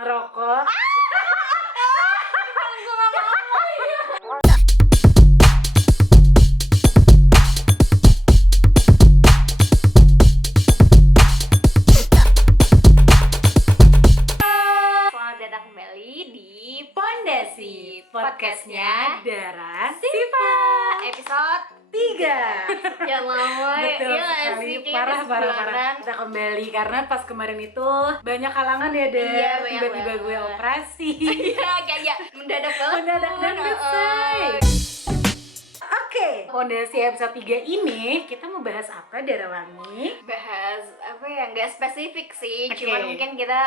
ngerokok. Gue gak mau. Selamat datang kembali di Pondasi podcastnya Dara Siva episode 3. Yang lama Betul ya nggak sekali, sih? Kayaknya parah. sebulanan. Kita kembali karena pas kemarin itu banyak halangan ya, Dar. Iya, banyak Tiba-tiba banget. gue operasi. Iya kayak mendadak banget. Mendadak dan tuh. besar. Oke, Pondasi episode 3 ini kita mau bahas apa, Dara Wangi? Bahas apa ya, nggak spesifik sih. Oke. Cuman mungkin kita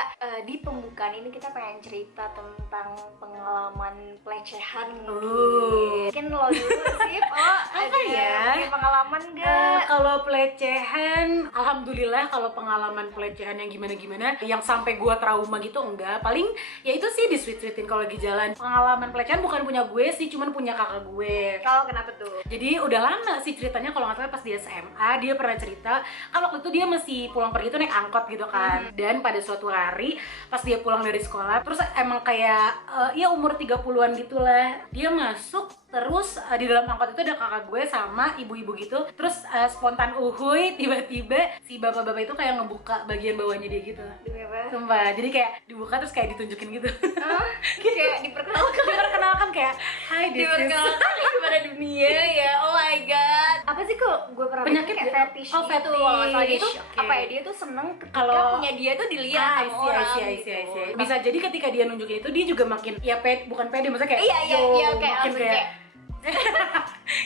di pembukaan ini kita pengen cerita tentang pengalaman pelecehan mungkin lo dulu sih. Oh ada ya? punya pengalaman nggak? Kalau pelecehan, alhamdulillah kalau pengalaman pelecehan yang gimana-gimana, yang sampai gua trauma gitu enggak. Paling ya itu sih disweet-sweetin kalau lagi jalan. Pengalaman pelecehan bukan punya gue sih, cuman punya kakak gue. Kalau kenapa tuh? Jadi udah lama sih ceritanya, kalau nggak salah pas dia SMA dia pernah cerita kalau waktu itu dia masih pulang pergi tuh naik angkot gitu kan. Dan pada suatu hari pas dia pulang dari sekolah, terus emang kayak ya umur 30-an gitulah, dia masuk. Terus di dalam angkot itu ada kakak gue sama ibu-ibu gitu. Terus spontan uhuy, tiba-tiba si bapak-bapak itu kayak ngebuka bagian bawahnya dia gitu. Demi apa? Sumpah, jadi kayak dibuka terus kayak ditunjukin gitu. Oh, kayak diperkenalkan. Diperkenalkan kayak, hai this is Diperkenalkan kepada dunia ya. Oh my god. Apa sih kok gue pernah Penyakit baca kayak ya? fetish Oh, gitu. Kalau nggak salah dia tuh fetish, apa oke. ya, dia tuh seneng ketika Kalau- punya dia tuh dilihat I sama see, orang I gitu. see. Bisa jadi ketika dia nunjukin itu dia juga makin ya bukan pede, maksudnya kayak Iya yo, kayak makin langsung kayak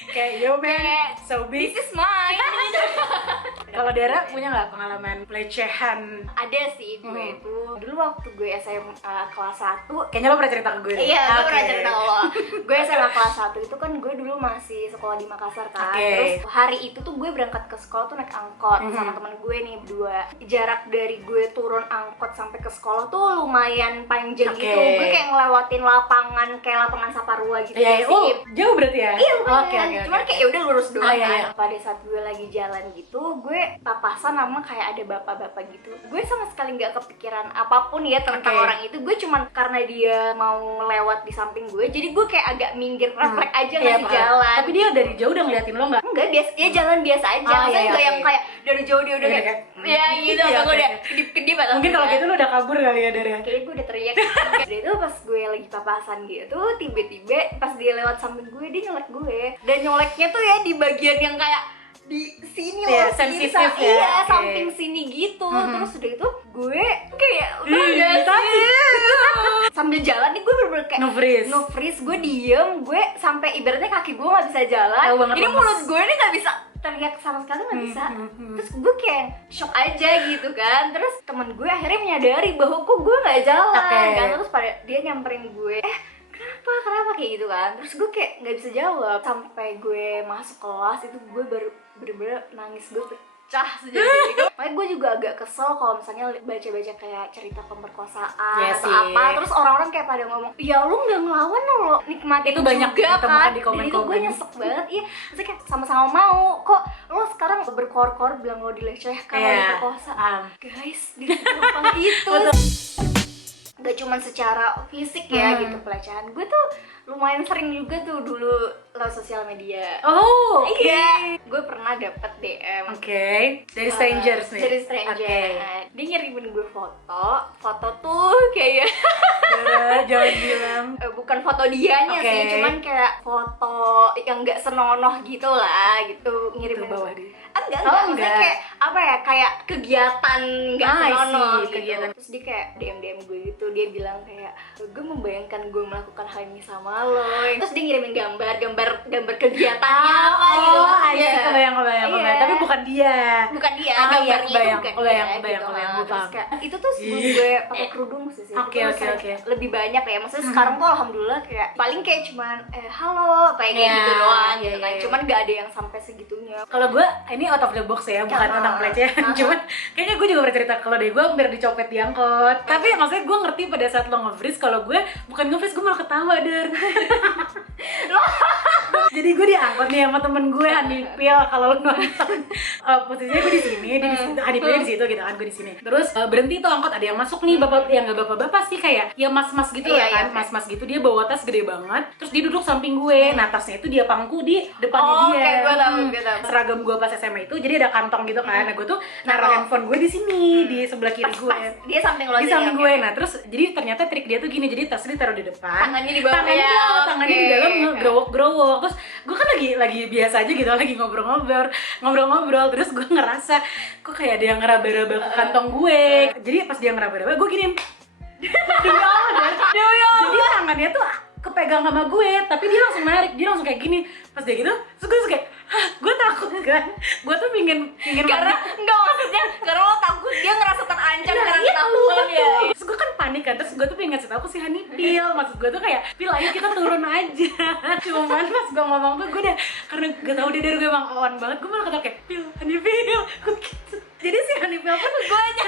kayak yo man, kayak, so big. this is mine. Kalau Dara punya nggak pengalaman pelecehan? Ada sih gue itu dulu waktu gue SMA kelas 1. Kayaknya lo pernah cerita ke gue deh. Iya, gue Oke. pernah cerita ke lo. Gue SMA kelas 1 itu kan gue dulu masih sekolah di Makassar kan. Oke. Terus hari itu tuh gue berangkat ke sekolah tuh naik angkot sama teman gue nih berdua. Jarak dari gue turun angkot sampai ke sekolah tuh lumayan panjang Oke. gitu. Gue kayak ngelewatin lapangan kayak lapangan Saparua gitu Iya, sih. oh jauh berarti ya? Iya lumayan, Oke. cuman kayak ya udah lurus doang Iya, kan. iya. Pada saat gue lagi jalan gitu, gue papasan sama kayak ada bapak-bapak gitu. Gue sama sekali nggak kepikiran apapun ya tentang Oke. orang itu. Gue cuman karena dia mau lewat di samping gue, jadi gue kayak agak minggir refleks aja Iya, ngasih paham. jalan. Tapi dia dari jauh udah ngeliatin lo nggak? Enggak, biasa dia jalan biasa aja. Ah, Maksudnya iya, nggak iya, yang oke. kayak dari jauh dia udah Iya, kayak kayak, ya gitu, iya, atau gue oke, udah oke. kedip-kedip atau Mungkin kalau enggak. gitu lo udah kabur kali ya, Dara. Kayaknya gue udah teriak. Dari itu pas gue lagi papasan gitu, tiba-tiba pas dia lewat samping gue, dia nyolek gue. Dan nyoleknya tuh ya di bagian yang kayak di sini Iya, loh, sensitif sini, ya, iya, oke. samping sini gitu. Terus udah itu gue kayak udah Ih, gak tadi. sih? Sambil jalan nih gue bener-bener kayak Nge-freeze. nge-freeze, gue diem, gue sampai ibaratnya kaki gue nggak bisa jalan. Tahu banget, Ini lemes. mulut gue ini nggak bisa teriak sama sekali, nggak bisa. Terus gue kayak shock aja gitu kan. Terus temen gue akhirnya menyadari bahwa kok gue nggak jalan Oke. kan. Terus pada dia nyamperin gue, kenapa kayak gitu kan. Terus gue kayak nggak bisa jawab. Sampai gue masuk kelas itu gue baru bener-bener nangis, gue pecah sejauh itu. Makanya gue juga agak kesel kalau misalnya baca-baca kayak cerita pemerkosaan Iya atau sih. apa. Terus orang-orang kayak pada ngomong, ya lu nggak ngelawan lo nikmatin Itu banyak juga ditemukan kan. di Dan itu komen-komen. gue nyesek banget. Iya, maksudnya kayak sama-sama mau. Kok lo sekarang berkor-kor bilang lo dilecehkan, lo Iya, diperkosa. paham. Guys, di gampang itu. Gak cuman secara fisik ya gitu pelecehan. Gue tuh lumayan sering juga tuh dulu lewat sosial media. Oh, oke. Iya, gue pernah dapet DM Oke, dari strangers nih. dari stranger. Oke. Nah, dia ngirimin gue foto tuh kayak Dara, jangan bilang. bukan foto dianya Oke. sih, cuman kayak foto yang nggak senonoh gitu lah, gitu Itu ngirimin bawah dia. enggak, Oh, maksudnya enggak. kayak apa ya, kayak kegiatan nggak Ah, I senonoh see, gitu. kegiatan. Terus dia kayak DM gue gitu, dia bilang kayak gue membayangkan gue melakukan hal ini sama lo. Terus dia ngirimin gambar kegiatannya apa gitu. Oh, I see, Iya. kebayang. Iya. Tapi bukan dia. Bukan dia, Ah, iya, gambarnya itu kebayang, bukan kebayang, dia kebayang, gitu kebayang, lah. gue Terus paham. kayak itu tuh sebelum gue pakai kerudung sih. Itu Oke, tuh oke, sering- oke. lebih banyak ya. Maksudnya sekarang tuh alhamdulillah kayak paling kayak cuman halo kayak Iya, gitu doang iya, gitu kan. iya. Cuman gak ada yang sampai segitunya. Kalau gue ini out of the box ya, bukan Ah, tentang pelecehan. ah. Cuman kayaknya gue juga pernah cerita kalau dari gue hampir dicopet di angkot. Tapi maksudnya gue ngerti pada saat lo nge-freeze, kalau gue bukan nge-freeze, gue malah ketawa, Dar. Gue Jadi gue diangkut nih sama temen gue Hanifil, kalau lu nonton. Posisinya gue di sini, dia di situ, Hanifilnya di situ gitu kan, gue di sini. Terus berhenti tuh angkot, ada yang masuk nih, bapak yang nggak bapak-bapak sih, kayak ya mas-mas gitu lah kan, mas-mas gitu. Dia bawa tas gede banget, terus dia duduk samping gue. Nah tasnya itu dia pangku di depannya dia. Oke, gue tahu. Seragam gue pas SMA itu, jadi ada kantong gitu kan. Nah gue tuh naruh handphone gue di sini, di sebelah kiri gue. Dia samping lo di samping gue. Nah terus jadi ternyata trik dia tuh gini, jadi tasnya ditaruh di depan, tangannya di bawah, tangannya di dalam ngegrowok-growok. Terus gue kan lagi biasa aja gitu, lagi ngobrol-ngobrol. Terus gue ngerasa kok kayak ada yang ngeraba-raba ke kantong gue. Jadi pas dia ngeraba-raba, gue giniin. Demi Allah, jadi tangannya tuh kepegang sama gue, tapi dia langsung narik, dia langsung kayak gini. Pas dia gitu, terus gue kayak, gue takut kan. Gue tuh pingin karena enggak, maksudnya karena lo takut dia ngerasa terancam karena ketahuan ya. Terus gue kan panik kan, terus gue tuh pengen ngasih tau ke si Hanifil. Maksud gue tuh kayak, Pil ayo kita turun aja. Cuman pas gue ngomong tuh gue udah, karena gak tau dia dari gue emang awan banget, gue malah kata kayak, Pil, Hanifil, gue gitu. Jadi si Hanifil pun gue aja,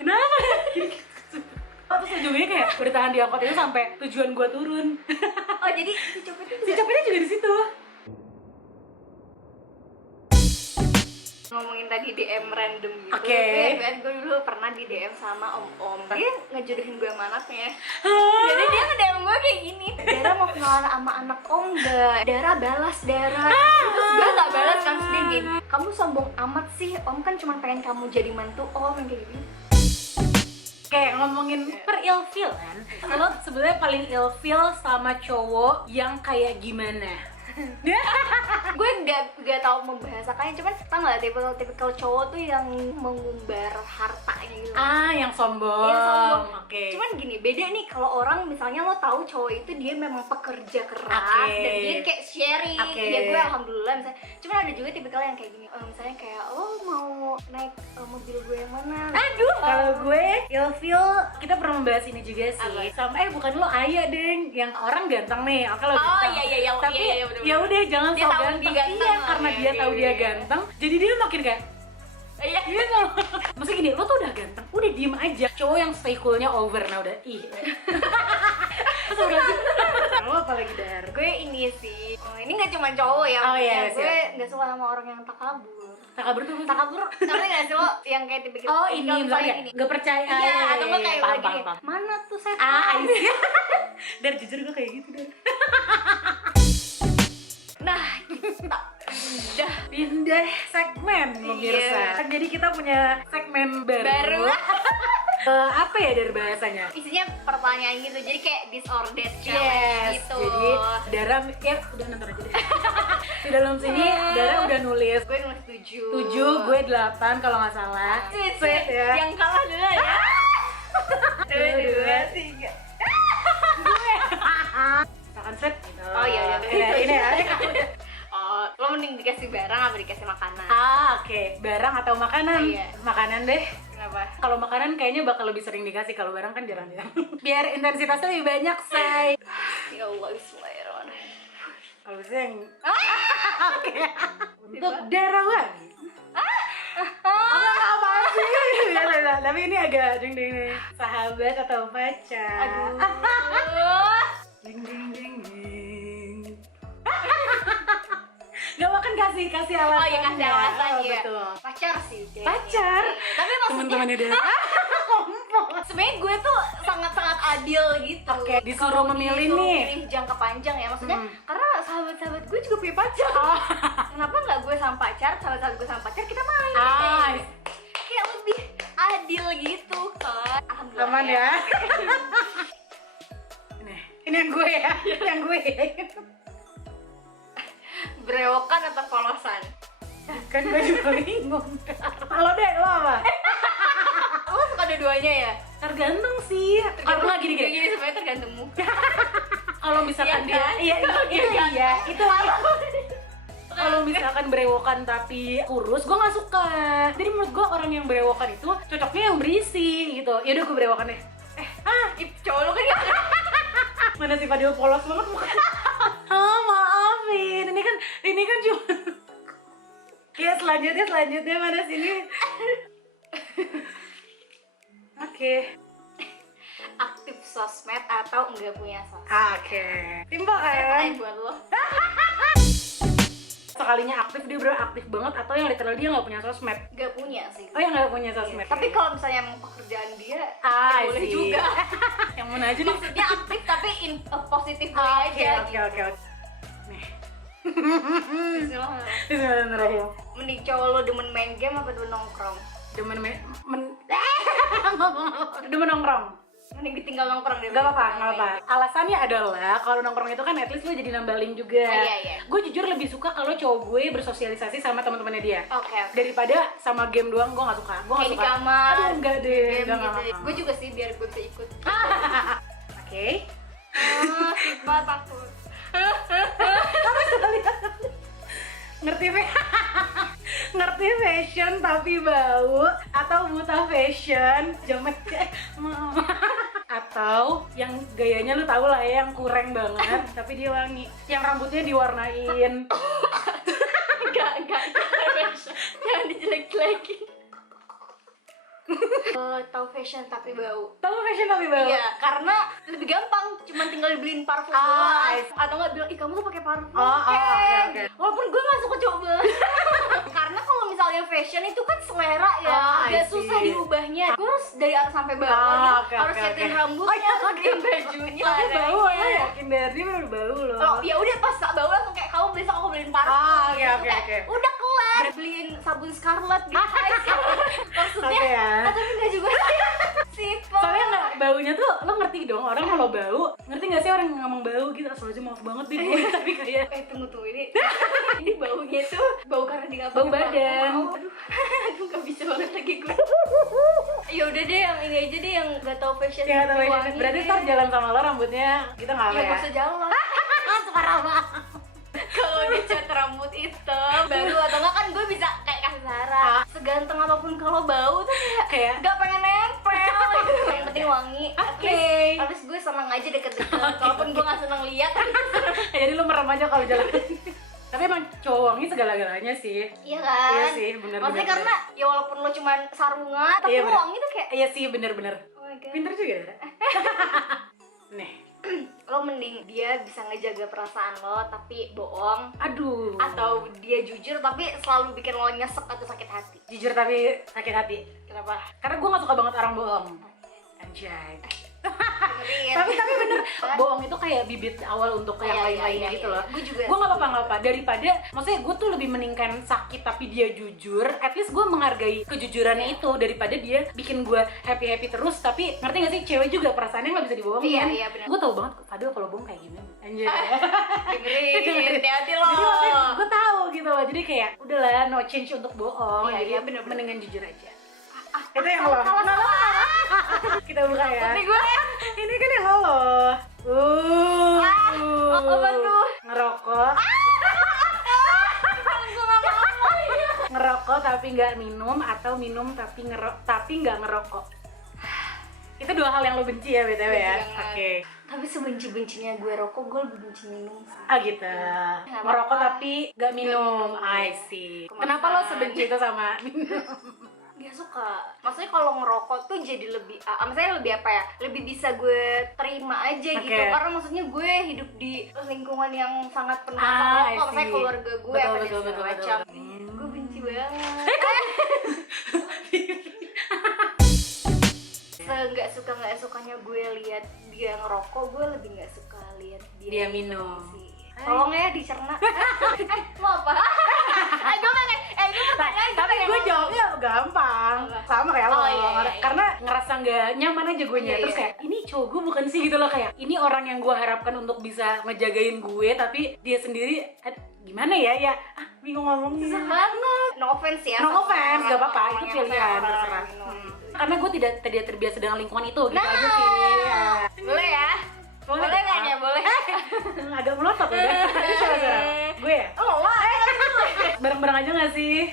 kenapa? Gitu. Terus ujungnya kayak bertahan di angkot itu sampai tujuan gue turun. Oh jadi si Copetnya juga di situ. Ngomongin tadi DM random gitu. Oke. Gue dulu pernah di DM sama om-om. Dia ngejodohin gue sama anaknya. Jadi dia nge-DM gue kayak gini. Dara mau kenalan sama anak om gak? Dara balas Dara. Terus gue gak balas kan, terus dia gini, kamu sombong amat sih, om kan cuma pengen kamu jadi mantu om, yang kayak gini. Kayak ngomongin per-ilfilan, lo sebenarnya paling ilfil sama cowok yang kayak gimana? Gue nggak tahu membahasakannya, cuman tau nggak tipikal cowok tuh yang mengumbar hartanya gitu. Yang sombong. Iya, sombong. Oke. Cuman gini, beda nih kalau orang misalnya lo tahu cowok itu dia memang pekerja keras dan dia kayak sharing. Ya gue alhamdulillah misalnya. Cuman ada juga tipikal yang kayak gini, misalnya kayak lo mau naik mobil gue yang mana? Aduh, kalau gue ilfil, kita pernah membahas ini juga sih. Sama bukan lo Aya deng, yang orang ganteng nih. Oke lo ganteng. Iya, tapi bener. ya udah jangan Dia so tahu ganteng. dia ganteng. Iya, karena dia tahu dia ganteng, jadi dia makin kayak Iya. Maksudnya gini, lo tuh udah ganteng, udah diem aja. Cowok yang stay cool-nya over, nah udah Terus udah sih. Lo apalagi Dar? Gue ini sih, ini nggak cuma cowok ya. Gue nggak suka sama orang yang takabur. Takabur tuh Takabur, tapi nggak sih lo yang kayak tipe ini misalnya nggak percaya. Iya, atau nggak kayak paham. mana tuh saya Dar, jujur gue kayak gitu Dar. Nah, kita pindah segmen pemirsa. Jadi kita punya segmen baru. Apa ya dari bahasanya? Isinya pertanyaan gitu, jadi kayak disordered challenge gitu. Jadi Dara, ya udah nonton aja deh. Di dalam sini Dara udah nulis. Gue nulis 7, gue 8 kalau nggak salah. Sweet ya. Yang kalah dulu ya. 2, 3. Misalkan set gitu. Oh iya. Ini ya. Oh, lo mending dikasih barang apa dikasih makanan? Oke. Barang atau makanan? Iya. Makanan deh. Kenapa? Kalau makanan kayaknya bakal lebih sering dikasih, kalau barang kan jarang-jarang. Biar intensitasnya lebih banyak, say. Ya Allah, bismillahirrahmanirrahim. Kalau bisa yang oke. Untuk Darawan. Apa sih? Ya, tapi ini agak ding nih. Sahabat atau pacar? Aduh. Ding. Gak makan kasih alasan. Oh iya, kasih alasan ya. Betul. Pacar sih. Pacar. Tapi maksudnya Teman-temannya dia. sebenarnya gue tuh sangat-sangat adil gitu. Oke, disuruh memilih nih. Memilih jangka panjang ya, maksudnya karena sahabat-sahabat gue juga punya pacar. Kenapa nggak gue sama pacar, sahabat-sahabat gue sama pacar kita main? Kayak lebih adil gitu kan. Alhamdulillah. Aman ya. Ini yang gue ya, Brewokan atau polosan? Kan gue juga bingung. Halo deh, lo apa? Lo suka dua-duanya ya? Tergantung sih. Karena gini. Sebenarnya tergantung muka. Kalau misalkan dia, itu kalau misalkan berewokan tapi kurus, gue nggak suka. Jadi menurut gue orang yang berewokan itu cocoknya yang berisi gitu. Yaudah gue berewokan deh. Cowok lo kan gak? Mana sih Fadil polos banget muka. Maafin. Ini kan cuma. Ya selanjutnya mana sini? Oke. Aktif sosmed atau enggak punya sosmed? Oke. Simpel kan? Buat lo. sekalinya aktif dia bener aktif banget, atau yang literally dia nggak punya sosmed? Gak punya sih. Oh, yang nggak punya sosmed. Tapi kalau misalnya emang pekerjaan dia, I boleh see. juga. Yang mana aja nih? Maksudnya aktif tapi in a positive way Oke, aja. oke. Nih. Bismillahirrahmanirrahim. Bismillahirrahmanirrahim. Mending cowok lo demen main game apa demen nongkrong? Demen demen nongkrong. Mending ditinggal nongkrong deh. Gak apa-apa. Alasannya adalah kalau nongkrong itu kan at least lo jadi nambalin juga. Iya. Gue jujur lebih suka kalau cowok gue bersosialisasi sama teman-temannya dia. Oke. Daripada sama game doang, gue nggak suka. Gue nggak Kayak di suka. kamar. Aduh, enggak deh. Game Enggak, gitu. enggak. Gue juga sih biar gue bisa ikut. Oke. Sifat takut. Ngerti fashion tapi bau, atau buta fashion jamet atau yang gayanya lu tau lah ya, yang kurang banget tapi dia wangi, yang rambutnya diwarnain. Enggak fashion. Jangan dijelek-jelekin. Tahu fashion tapi bau. Tahu fashion tapi bau? Iya, karena lebih gampang, cuma tinggal dibeliin parfum Ah, doang. Atau nggak bilang, ih kamu tuh pakai parfum. Oke. Walaupun gue nggak suka coba. Karena kalau misalnya fashion itu kan selera ya, agak susah diubahnya. Gue harus dari atas sampai bawah, harus cetin rambutnya, cetin bajunya. Tapi bau ya, yakin dari bener bau loh. Kalau ya udah pas bau langsung kayak kamu besok aku beliin parfum. Oke. Udah kelar. Beliin sabun Scarlett gitu. Maksudnya, Oke ya. tapi enggak juga. Simple. Soalnya nggak, baunya tuh lo ngerti dong, orang kalau bau ngerti nggak sih orang yang ngomong bau gitu, asal aja maaf banget deh gue tapi kayak Tunggu ini baunya tuh bau karena di bau badan. Aduh nggak bisa banget lagi gue. Ya udah deh, yang ini aja deh, yang nggak tahu fashion. Ya nggak tahu wangi fashion. Berarti deh. ntar jalan sama lo rambutnya kita nggak apa Ya ya? gak usah jalan. Suara apa? Kalau dicat rambut hitam baru atau enggak kan gue bisa kayak kasih saran. Seganteng apapun kalau bau tuh kayak nggak pengen nempel gitu. Yang penting wangi. Oke. Habis gue seneng aja deket-deket. Walaupun gue nggak seneng lihat. Jadi lo merem aja kalau jalan. Tapi emang cowok wangi segala-galanya sih. Iya kan? Iya sih, bener. Maksudnya karena ya walaupun lo cuman sarungan, tapi Iya, lo bener. wangi tuh kayak Iya sih, bener. oh my god. Pinter juga ya. Nih. Lo mending dia bisa ngejaga perasaan lo tapi bohong, Aduh. atau dia jujur tapi selalu bikin lo nyesek atau sakit hati. Jujur tapi sakit hati. Kenapa? Karena gue gak suka banget orang bohong. Anjay. Dengerin. tapi bener, bohong itu kayak bibit awal untuk yang lain-lainnya gitu loh. Gue juga. Gue nggak apa-apa daripada, maksudnya gue tuh lebih meningkan sakit tapi dia jujur. At least gue menghargai kejujurannya itu daripada dia bikin gue happy terus. Tapi ngerti gak sih, cewek juga perasaannya nggak bisa dibohongin. Iya, bener. Gue tau banget Fadil kalau bohong kayak gimana. Anjay. Dengerin, hati-hati lo. Jadi maksudnya gue tahu gitu loh. Jadi kayak udahlah, no change untuk bohong. Iya, Jadi iya, bener. mendingan jujur aja. Itu yang lo. Kita buka ya. Tapi gue Ini kan yang lo. apa tuh? Ngerokok. Gue gak mau. Ngerokok tapi nggak minum, atau minum tapi nggak ngerokok. Itu dua hal yang lo benci ya BTW ya. Benci banget. Oke. Tapi sebenci-bencinya gue rokok, gue lebih benci minum sih. Ah gitu. Ngerokok tapi nggak minum. I see. Kenapa lo sebenci itu sama minum? Gak suka. Maksudnya kalau ngerokok tuh jadi lebih, maksudnya lebih apa ya? Lebih bisa gue terima aja gitu. Karena maksudnya gue hidup di lingkungan yang sangat penuh sama rokok. Maksudnya keluarga gue betul, macam. Gue benci banget. Nggak sukanya gue lihat dia ngerokok, gue lebih nggak suka lihat Dia minum. Tolong ya dicerna. Lo apa? Gue pertanyaan. Tapi gue jawabnya gampang, sama kayak lo. Karena ngerasa nggak nyaman aja gue nya. Terus kayak ini cowok gue bukan sih gitu loh, kayak ini orang yang gue harapkan untuk bisa ngejagain gue, tapi dia sendiri gimana ya bingung ngomongnya. Susah banget. No offense ya. No offense, gak apa-apa, itu yang pilihan orang terserah. minum gitu. Karena gue tidak terbiasa dengan lingkungan itu, gitu Nah, aja sih. boleh ya? Boleh nggak ya? Boleh. Agak melotot udah. Ini siapa? Gue ya? Oh, Bareng-bareng aja gak sih?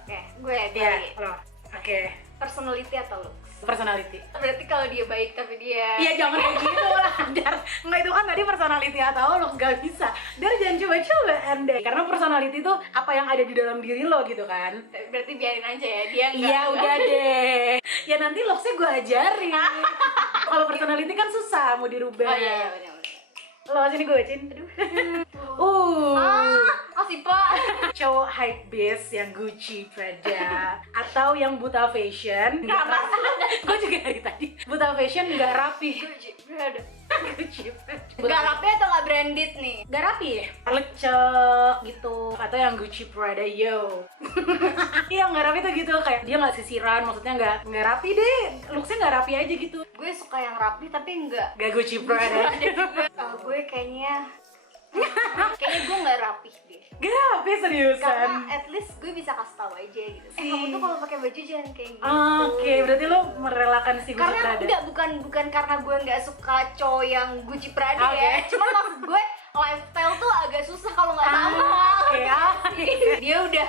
Oke, gue Iya, dari lo. Oke. personality atau looks? Personality. Berarti kalau dia baik tapi dia Iya, jangan kayak gitu lah, Dar. Nggak, itu kan tadi personality atau looks, gak bisa. Dar, jangan coba-coba Anda. Karena personality itu apa yang ada di dalam diri lo gitu kan. berarti biarin aja ya, dia enggak. Iya, udah deh. Ya nanti looksnya gue ajarin. Kalau personality kan susah mau dirubah. Oh iya, benar. Lo sini gue, Cin. Aduh. sih Pak? Cowok hype beast yang Gucci, Prada, atau yang buta fashion. Gue juga dari tadi buta fashion nggak rapi. Gucci, Prada. Gucci, Prada. Gak rapi atau gak branded nih? Gak rapi ya? Lecek gitu. Atau yang Gucci, Prada, yo. Iya nggak rapi tuh gitu, kayak dia nggak sisiran, maksudnya nggak rapi deh. Looksnya nggak rapi aja gitu. Gue suka yang rapi tapi nggak Gucci, Prada. gue kayaknya gue nggak rapi deh. Gak rapi seriusan. Karena at least gue bisa kasih tahu aja gitu. Kamu tuh kalau pakai baju jangan kayak gitu. Oke, berarti lo merelakan si Gucci, Karena Prada. enggak, bukan karena gue nggak suka cowok yang Gucci Prada ya. Cuma maksud gue lifestyle tuh agak susah kalau nggak sama. Dia udah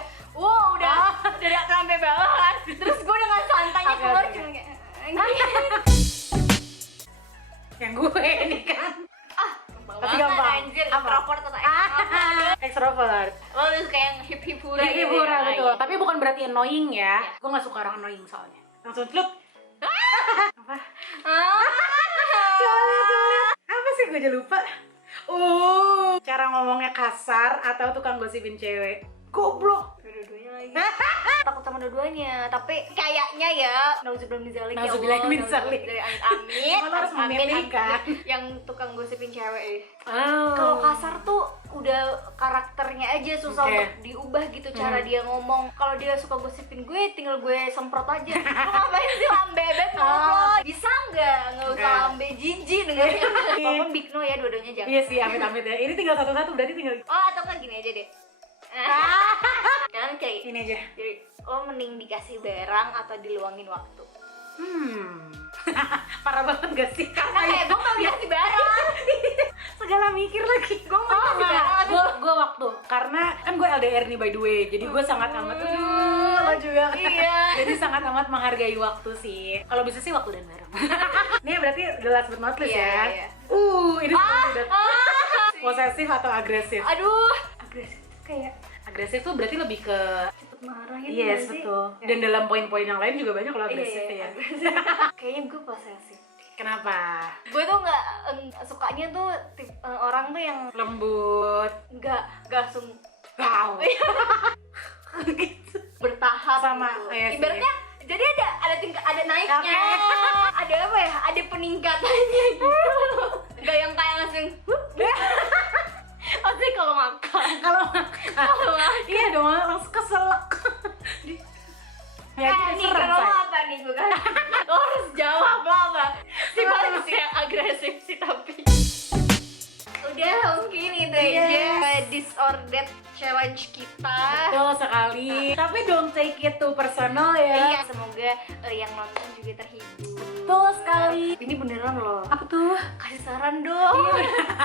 dari atas sampai bawah. Terus gue dengan santainya keluar cuma kayak yang gue ini kan. Tapi banget, gampang. anjir, Apa? introvert atau extrovert. Extrovert. Lo suka yang hip-hipura gitu. Hipura Ya? betul. Iya. Tapi bukan berarti annoying ya. Gue gak suka orang annoying soalnya. Langsung celup. Apa? Coba. Apa sih gue aja lupa. Cara ngomongnya kasar atau tukang gosipin cewek. Goblok. Dua-duanya lagi. Takut sama dua-duanya, tapi kayaknya ya nauzubillah min dzalik, Nauzubillah min dzalik. dari amit-amit. Cuma lo harus memilih, kan? Yang tukang gosipin cewek. Oh. Kalau kasar tuh udah karakternya aja susah Oke. untuk diubah gitu cara dia ngomong. Kalau dia suka gosipin gue, tinggal gue semprot aja. Lo ngapain sih lambe beb ngobrol? Bisa nggak usah Enggak. lambe jijik dengerin. Walaupun big no ya, dua-duanya jangan. Iya sih, amit-amit ya. Ini tinggal satu-satu, berarti tinggal Oh, atau nggak gini aja deh. Kan kayak ini aja. jadi lo mending dikasih barang atau diluangin waktu. Parah banget gak sih? Karena kayak gue mau dikasih barang. Segala mikir lagi. Gue gue waktu. Karena kan gue LDR nih by the way. Jadi gue sangat amat lo juga. Iya. Jadi sangat amat menghargai waktu sih. Kalau bisa sih waktu dan barang. Ini berarti the last but not least Iya, ya. iya. Ini posesif atau agresif? Aduh. Agresif kayak agresif tuh berarti lebih ke Cepet marah gitu. yes nggak sih? betul. Dan dalam poin-poin yang lain juga banyak kalau agresif Iya, ya. agresif. Kayaknya gue posesif. Kenapa? Gue tuh nggak sukanya tuh orang tuh yang Lembut. nggak langsung Wow. Gitu. bertahap Sama, gitu. iya sih. Ibaratnya jadi ada tingkat, ada naiknya, Oke. ada apa ya, ada peningkatannya gitu. Gak yang kayak langsung maksudnya kalau makan Kalau makan. iya dong langsung keselak. Ya, Nih serem, kalau say. apa nih gue kan lo harus jawab lah apa si manusia yang agresif sih tapi udah mungkin itu aja disordered challenge kita. Betul sekali. Tapi don't take it too personal ya. Iya, semoga yang nonton juga terhibur. Betul sekali. Ini beneran loh. Apa tuh? Kasih saran dong.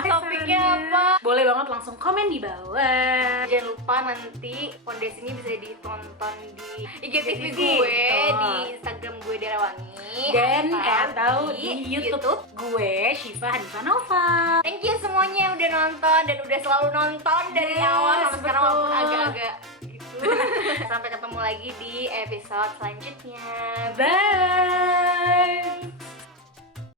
Topiknya apa? Boleh banget langsung komen di bawah. Jangan lupa nanti Pondes ini bisa ditonton di IGTV IGTV, gue, betul. di Instagram gue Darawangi, Dan atau di YouTube gue Syifa Hanifah Nova. Thank you semuanya yang udah nonton dan udah selalu nonton dari Yes, awal sampai sekarang betul. walaupun agak-agak gitu. Sampai ketemu lagi di episode selanjutnya. Bye.